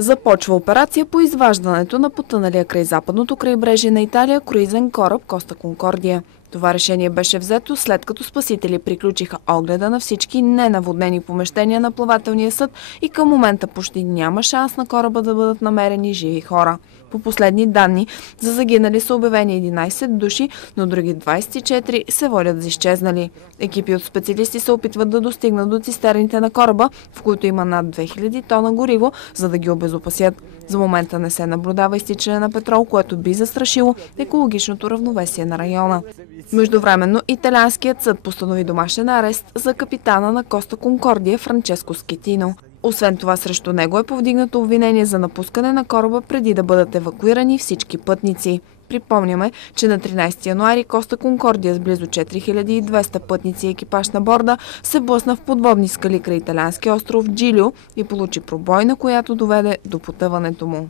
Започва операция по изваждането на потъналия край западното крайбрежие на Италия круизен кораб Коста Конкордия. Това решение беше взето след като спасители приключиха огледа на всички ненаводнени помещения на плавателния съд и към момента почти няма шанс на кораба да бъдат намерени живи хора. По последни данни за загинали са обявени 11 души, но други 24 се водят за изчезнали. Екипи от специалисти се опитват да достигнат до цистерните на кораба, в които има над 2000 тона гориво, за да ги обезопасят. За момента не се наблюдава изтичане на петрол, което би застрашило екологичното равновесие на района. Междувременно италианският съд постанови домашен арест за капитана на Коста Конкордия Франческо Скетино. Освен това, срещу него е повдигнато обвинение за напускане на кораба преди да бъдат евакуирани всички пътници. Припомняме, че на 13 януари Коста Конкордия с близо 4200 пътници и екипаж на борда се блъсна в подводни скали край италиански остров Джилио и получи пробойна, която доведе до потъването му.